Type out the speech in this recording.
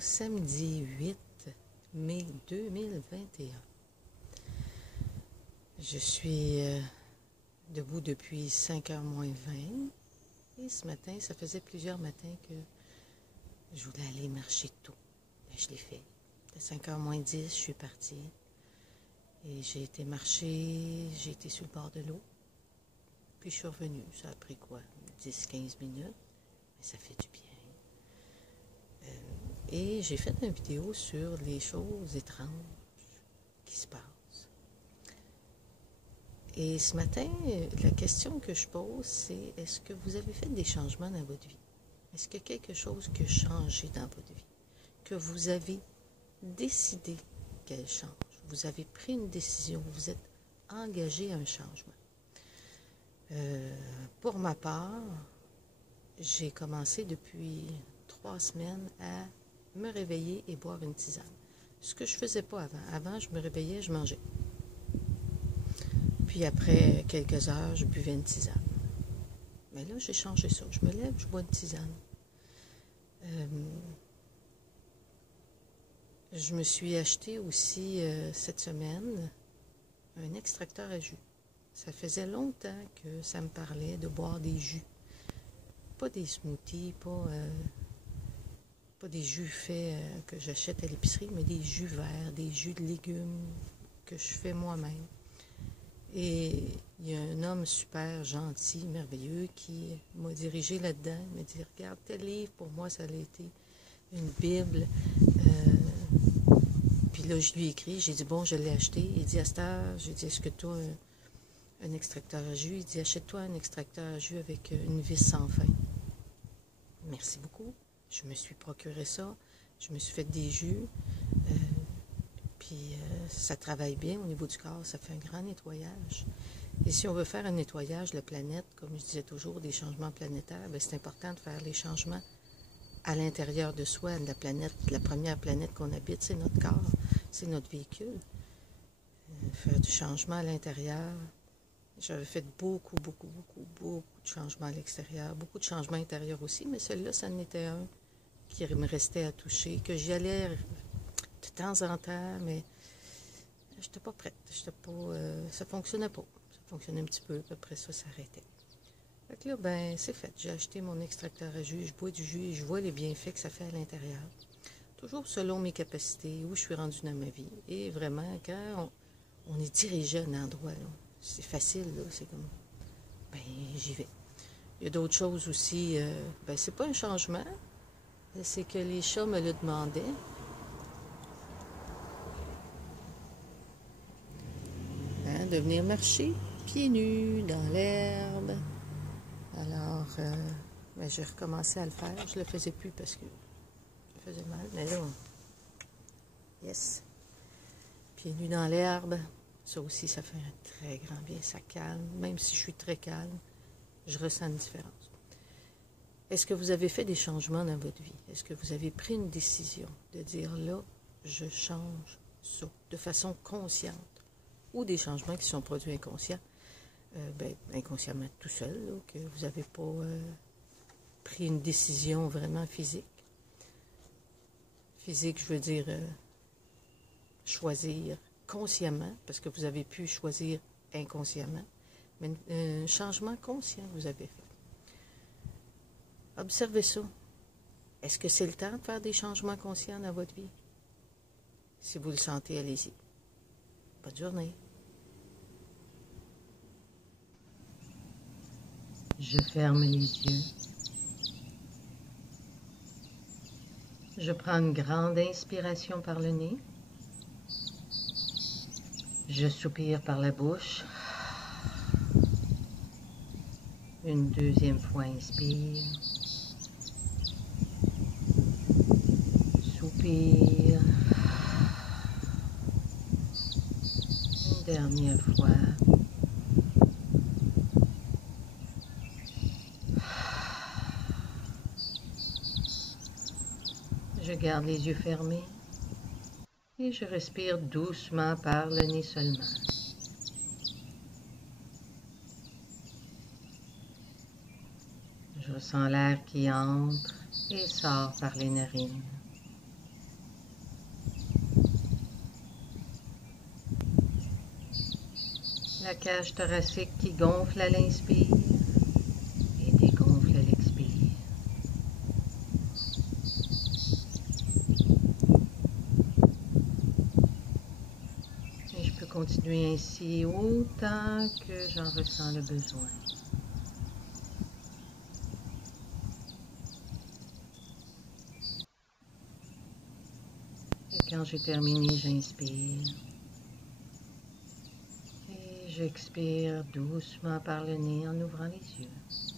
samedi 8 mai 2021. Je suis debout depuis 5h moins 20 et ce matin, ça faisait plusieurs matins que je voulais aller marcher tôt. Ben, je l'ai fait. À 5h moins 10, je suis partie et j'ai été marcher, j'ai été sur le bord de l'eau. Puis je suis revenue. Ça a pris quoi? 10-15 minutes, mais ça fait du bien. Et j'ai fait une vidéo sur les choses étranges qui se passent. Et ce matin, la question que je pose, c'est est-ce que vous avez fait des changements dans votre vie? Est-ce qu'il y a quelque chose qui a changé dans votre vie? Que vous avez décidé qu'elle change? Vous avez pris une décision, vous êtes engagé à un changement. Pour ma part, j'ai commencé depuis 3 semaines à me réveiller et boire une tisane. Ce que je ne faisais pas avant. Avant, je me réveillais, je mangeais. Puis après quelques heures, je buvais une tisane. Mais là, j'ai changé ça. Je me lève, je bois une tisane. Je me suis acheté aussi cette semaine un extracteur à jus. Ça faisait longtemps que ça me parlait de boire des jus. Pas des smoothies, pas des jus faits que j'achète à l'épicerie, mais des jus verts, des jus de légumes que je fais moi-même. Et il y a un homme super gentil, merveilleux, qui m'a dirigé là-dedans. Il m'a dit, regarde, tel livre, pour moi, ça a été une Bible. Puis là, je lui ai écrit, j'ai dit, bon, je l'ai acheté. Il dit, à cette heure, j'ai dit, est-ce que tu as un extracteur à jus? Il dit, achète-toi un extracteur à jus avec une vis sans fin. Merci beaucoup. Je me suis procuré ça. Je me suis fait des jus. Puis ça travaille bien au niveau du corps. Ça fait un grand nettoyage. Et si on veut faire un nettoyage de la planète, comme je disais toujours, des changements planétaires, c'est important de faire les changements à l'intérieur de soi, de la planète. La première planète qu'on habite, c'est notre corps. C'est notre véhicule. Faire du changement à l'intérieur. J'avais fait beaucoup de changements à l'extérieur, beaucoup de changements intérieurs aussi, mais celui-là, ça en était un qui me restait à toucher, que j'y allais de temps en temps, mais je n'étais pas prête. Ça ne fonctionnait pas. Ça fonctionnait un petit peu, puis après ça s'arrêtait. Fait que là, ben, c'est fait. J'ai acheté mon extracteur à jus, je bois du jus et je vois les bienfaits que ça fait à l'intérieur. Toujours selon mes capacités, où je suis rendue dans ma vie. Et vraiment, quand on est dirigé à un endroit, là, c'est facile, là, c'est comme, ben, j'y vais. Il y a d'autres choses aussi, ben, c'est pas un changement, c'est que les chats me le demandaient. Hein, de venir marcher pieds nus dans l'herbe. Alors, ben, j'ai recommencé à le faire. Je le faisais plus parce que ça faisait mal, mais là, yes. Pieds nus dans l'herbe. Ça aussi, ça fait un très grand bien, ça calme. Même si je suis très calme, je ressens une différence. Est-ce que vous avez fait des changements dans votre vie? Est-ce que vous avez pris une décision de dire là, je change ça de façon consciente? Ou des changements qui sont produits inconscients, inconsciemment tout seul, là, que vous n'avez pas pris une décision vraiment physique. Physique, je veux dire choisir consciemment, parce que vous avez pu choisir inconsciemment, mais un changement conscient que vous avez fait. Observez ça. Est-ce que c'est le temps de faire des changements conscients dans votre vie? Si vous le sentez, allez-y. Bonne journée. Je ferme les yeux. Je prends une grande inspiration par le nez. Je soupire par la bouche. Une deuxième fois, inspire. Soupire. Une dernière fois. Je garde les yeux fermés et je respire doucement par le nez seulement. Je ressens l'air qui entre et sort par les narines. La cage thoracique qui gonfle à l'inspire et dégonfle à l'expire. Et je peux continuer ainsi autant que j'en ressens le besoin. Et quand j'ai terminé, j'inspire. Et j'expire doucement par le nez en ouvrant les yeux.